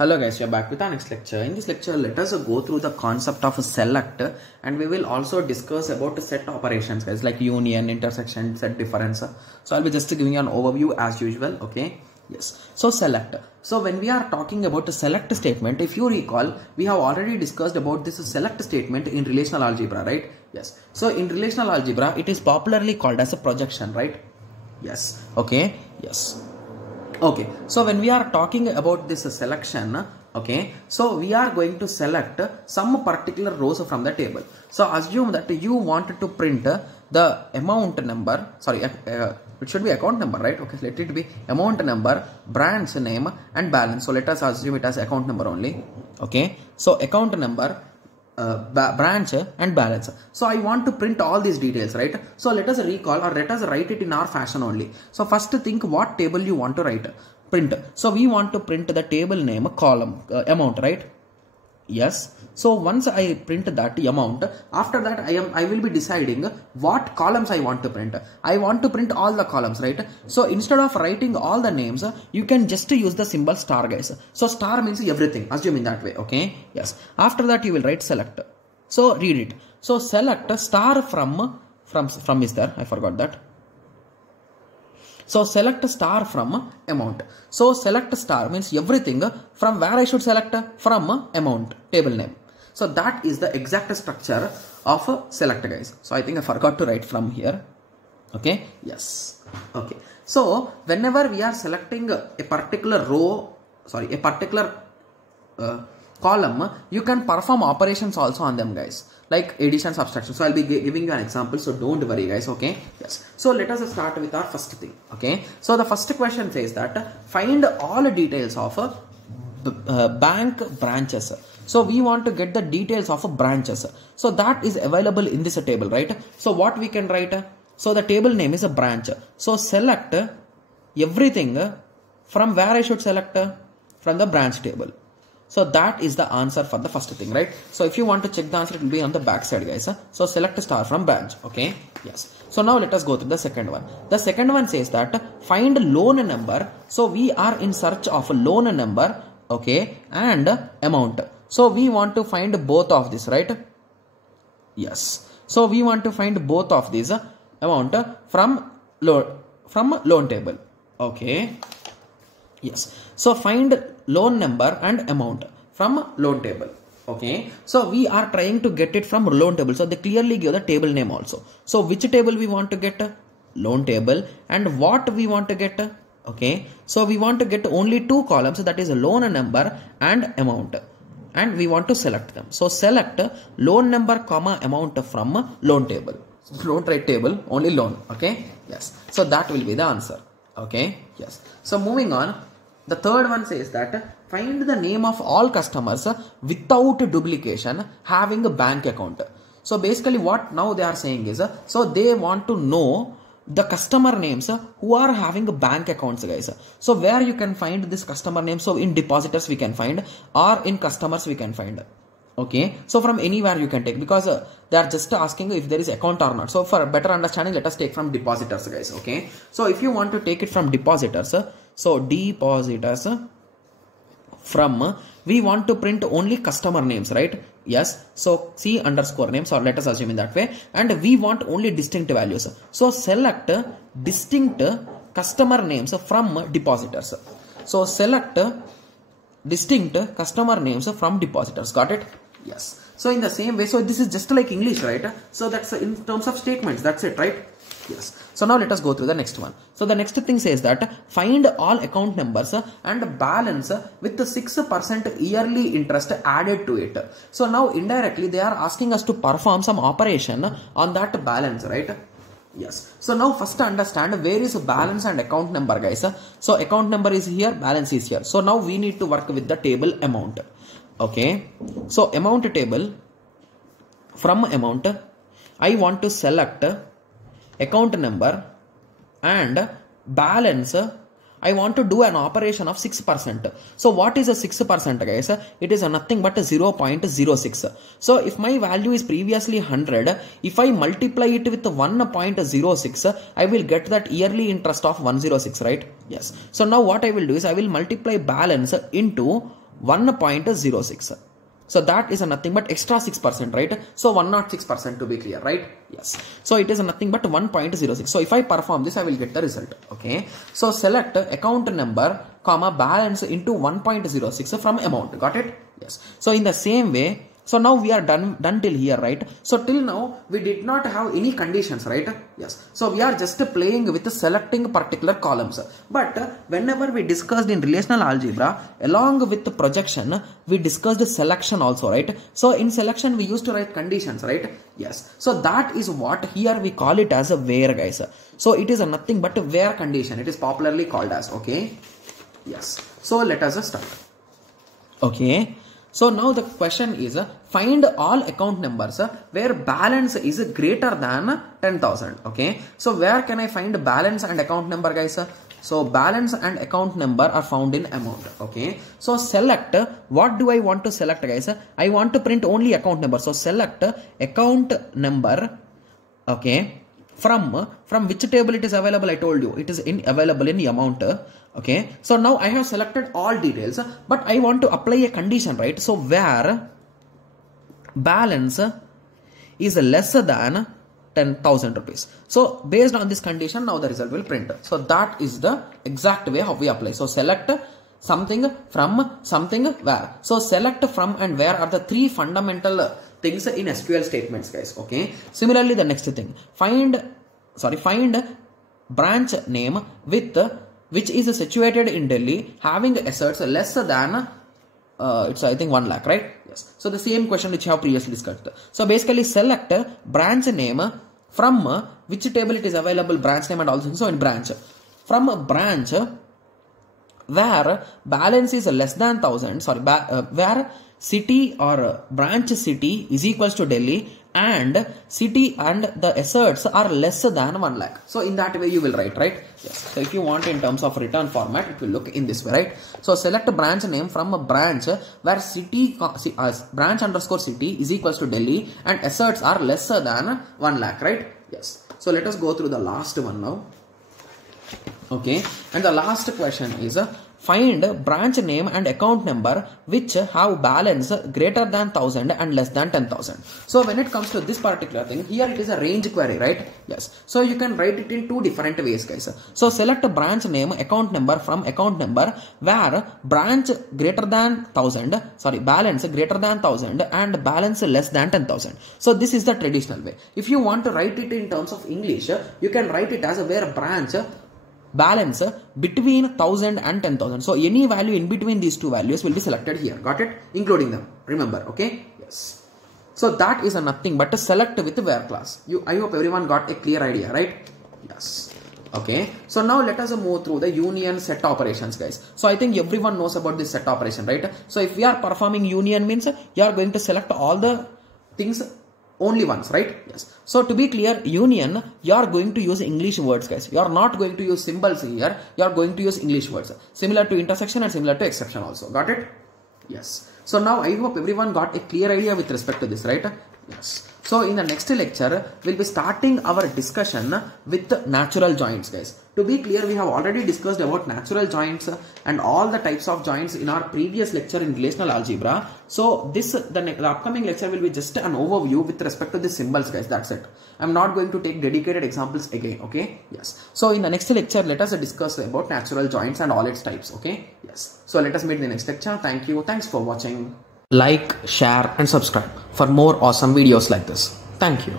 Hello guys, we are back with our next lecture. In this lecture, let us go through the concept of a select, and we will also discuss about set operations guys, like union, intersection, set difference. So I'll be just giving you an overview as usual. Okay, yes. So select. So when we are talking about a select statement, if you recall, we have already discussed about this select statement in relational algebra, right? Yes. So in relational algebra, it is popularly called as a projection, right? Yes. Okay. Yes. Okay, so when we are talking about this selection, okay, so we are going to select some particular rows from the table. So assume that you wanted to print the amount number, sorry, it should be account number, right? Okay, let it be amount number, branch name and balance. So let us assume it as account number only. Okay, so account number, branch and balance. So I want to print all these details, right? So let us recall or let us write it in our fashion only. So first think what table you want to write, print. So we want to print the table name, column, amount, right? Yes. So once I print that amount, after that I will be deciding what columns I want to print. I want to print all the columns, right? So instead of writing all the names, you can just use the symbol star, guys. So star means everything, assume in that way. Okay, yes. After that you will write select. So read it. So select star from is there, I forgot that. So select star from amount. So select star means everything from where I should select, from amount, table name. So that is the exact structure of select, guys. So I think I forgot to write from here. Okay, yes. Okay, so whenever we are selecting a particular row, sorry, a particular column, you can perform operations also on them, guys, like addition, subtraction. So I'll be giving you an example, so don't worry guys. Okay, yes. So let us start with our first thing. Okay, so the first question says that find all details of bank branches. So we want to get the details of branches, so that is available in this table, right? So what we can write, so the table name is a branch. So select everything from where I should select, from the branch table. So that is the answer for the first thing, right? So if you want to check the answer, it will be on the back side, guys. So select star from branch. Okay, yes. So now let us go to the second one. The second one says that find loan number. So we are in search of a loan number, okay, and amount. So we want to find both of this, right? Yes. So we want to find both of these amount from loan table. Okay. Yes. So find loan number and amount from loan table. Okay. So we are trying to get it from loan table. So they clearly give the table name also. So which table we want to get? Loan table. And what we want to get? Okay. So we want to get only two columns, that is loan number and amount. And we want to select them. So select loan number comma amount from loan table. Don't write table, only loan. Okay. Yes. So that will be the answer. Okay. Yes. So moving on. The third one says that find the name of all customers without duplication having a bank account. So basically what now they are saying is, so they want to know the customer names who are having bank accounts, guys. So where you can find this customer name? So in depositors we can find, or in customers we can find. Okay, so from anywhere you can take, because they are just asking if there is account or not. So for better understanding, let us take from depositors, guys. Okay, so if you want to take it from depositors, so depositors from, we want to print only customer names, right? Yes. So C underscore names, or let us assume in that way, and we want only distinct values. So select distinct customer names from depositors. So select distinct customer names from depositors. Got it? Yes. So in the same way, so this is just like English, right? So that's in terms of statements, that's it, right? Yes. So now let us go through the next one. So the next thing says that find all account numbers and balance with the 6% yearly interest added to it. So now indirectly they are asking us to perform some operation on that balance, right? Yes. So now first understand where is balance and account number, guys. So account number is here, balance is here. So now we need to work with the table amount. Okay. So amount table, from amount, I want to select account number and balance. I want to do an operation of 6%. So what is a 6%, guys? It is nothing but 0.06. So if my value is previously 100, if I multiply it with 1.06, I will get that yearly interest of 106, right? Yes. So now what I will do is I will multiply balance into 1.06. So that is nothing but extra 6%, right? So 106% to be clear, right? Yes. So it is nothing but 1.06. So if I perform this, I will get the result. Okay. So select account number, comma, balance into 1.06 from amount. Got it? Yes. So in the same way, so now we are done till here, right? So till now we did not have any conditions, right? Yes. So we are just playing with selecting particular columns. But whenever we discussed in relational algebra, along with the projection, we discussed selection also, right? So in selection we used to write conditions, right? Yes. So that is what here we call it as a where, guys. So it is nothing but a where condition. It is popularly called as, okay? Yes. So let us start. Okay. So now the question is find all account numbers where balance is greater than 10,000. Okay. So where can I find balance and account number, guys? So balance and account number are found in amount. Okay. So select, what do I want to select, guys? I want to print only account number. So select account number. Okay. From which table it is available? I told you it is available in amount. Okay, so now I have selected all details, but I want to apply a condition, right? So where balance is less than 10,000 rupees. So based on this condition, now the result will print. So that is the exact way how we apply. So select something from something where. So select from and where are the three fundamental things in SQL statements, guys. Okay. Similarly, the next thing, find branch name with which is situated in Delhi, having assets less than it's I think 1 lakh, right? Yes. So the same question which I have previously discussed. So basically select branch name from which table it is available, branch name and all things. So in branch, from a branch where balance is less than 1,000, where city or branch city is equals to Delhi and city and the assets are less than 1 lakh. So in that way you will write, right? Yes. So if you want in terms of return format, it will look in this way, right? So select a branch name from a branch where city branch underscore city is equals to Delhi and assets are less than 1 lakh, right? Yes. So let us go through the last one now. Okay, and the last question is find branch name and account number which have balance greater than 1,000 and less than 10,000. So when it comes to this particular thing, here it is a range query, right? Yes. So you can write it in two different ways, guys. So select a branch name, account number from account number where branch greater than 1,000, balance greater than 1,000 and balance less than 10,000. So this is the traditional way. If you want to write it in terms of English, you can write it as where branch balance between 1,000 and 10,000. So any value in between these two values will be selected here. Got it? Including them. Remember, okay? Yes. So that is nothing but a select with where class. I hope everyone got a clear idea, right? Yes. Okay. So now let us move through the union set operations, guys. So I think everyone knows about this set operation, right? So if we are performing union means you are going to select all the things only once, right? Yes. So to be clear, union, you are going to use English words, guys. You are not going to use symbols here. You are going to use English words. Similar to intersection and similar to exception also. Got it? Yes. So now I hope everyone got a clear idea with respect to this, right? Yes. So in the next lecture, we'll be starting our discussion with natural joints, guys. To be clear, we have already discussed about natural joints and all the types of joints in our previous lecture in relational algebra. So the upcoming lecture will be just an overview with respect to the symbols, guys. That's it. I'm not going to take dedicated examples again. Okay. Yes. So in the next lecture, let us discuss about natural joints and all its types. Okay. Yes. So let us meet in the next lecture. Thank you. Thanks for watching. Like, share and subscribe for more awesome videos like this. Thank you.